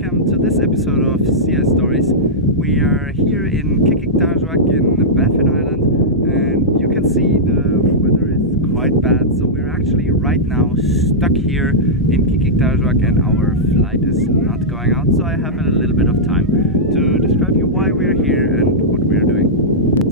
welcome to this episode of Sea Stories. We are here in Qikiqtarjuak in Baffin Island, and you can see the weather is quite bad, so we're actually right now stuck here in Qikiqtarjuak and our flight is not going out, so I have a little bit of time to describe you why we're here and what we're doing.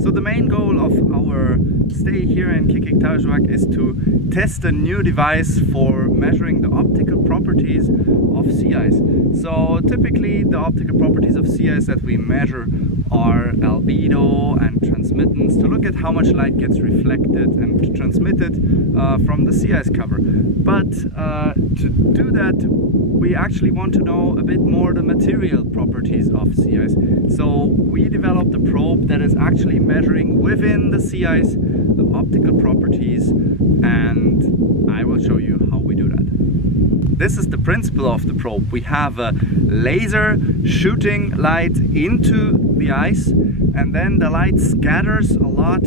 So the main goal of our stay here in Qikiqtarjuak is to test a new device for measuring the optical properties of sea ice. So typically the optical properties of sea ice that we measure are albedo and transmittance, to look at how much light gets reflected and transmitted from the sea ice cover. But to do that, we actually want to know a bit more the material properties of sea ice. So we developed a probe that is actually measuring within the sea ice the optical properties, and I will show you how we do that. This is the principle of the probe. We have a laser shooting light into the ice, and then the light scatters a lot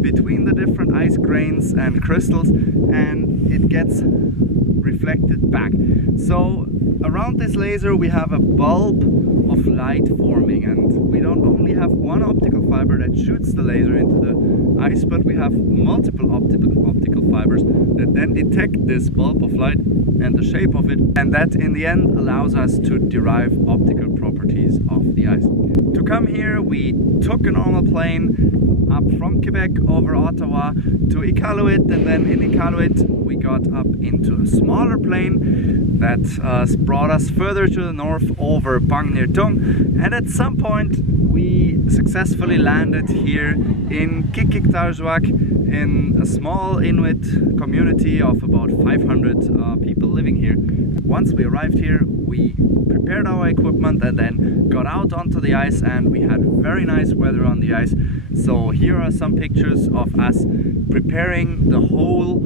between the different ice grains and crystals, and it gets reflected back. So around this laser we have a bulb of light forming, and we don't only have one optical fiber that shoots the laser into the ice, but we have multiple optical fibers that then detect this bulb of light and the shape of it, and that in the end allows us to derive optical properties of the ice. To come here we took a normal plane up from Quebec over Ottawa to Iqaluit, and then in Iqaluit we got up into a smaller plane that brought us further to the north over Bang Nir Tung, and at some point we successfully landed here in Qikiqtarjuak in a small Inuit community of about 500 people living here. Once we arrived here, we prepared our equipment and then got out onto the ice, and we had very nice weather on the ice. So here are some pictures of us preparing the hole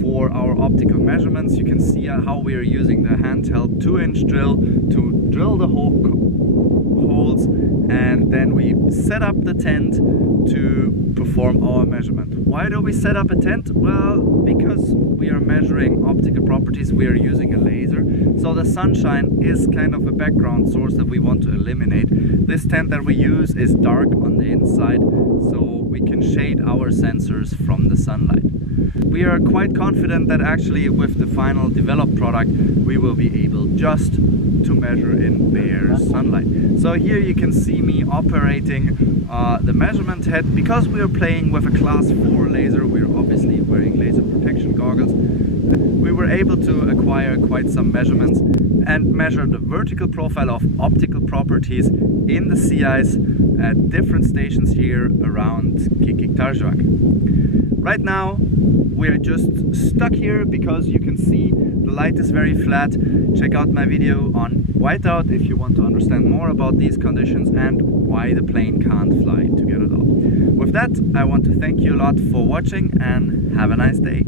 for our optical measurements. You can see how we are using the handheld 2-inch drill to drill the holes, and then we set up the tent to perform our measurement. Why do we set up a tent? Well, because we are measuring optical properties, we are using a laser, so the sunshine is kind of a background source that we want to eliminate. This tent that we use is dark on the inside, so we can shade our sensors from the sunlight. We are quite confident that actually with the final developed product we will be able just to measure in bare sunlight. So here you can see me operating the measurement head. Because we are playing with a class 4 laser, we're obviously wearing laser protection goggles. We were able to acquire quite some measurements and measure the vertical profile of optical properties in the sea ice at different stations here around Qikiqtarjuak. Right now we are just stuck here because you can see the light is very flat. Check out my video on whiteout if you want to understand more about these conditions and why the plane can't fly together. With that, I want to thank you a lot for watching and have a nice day.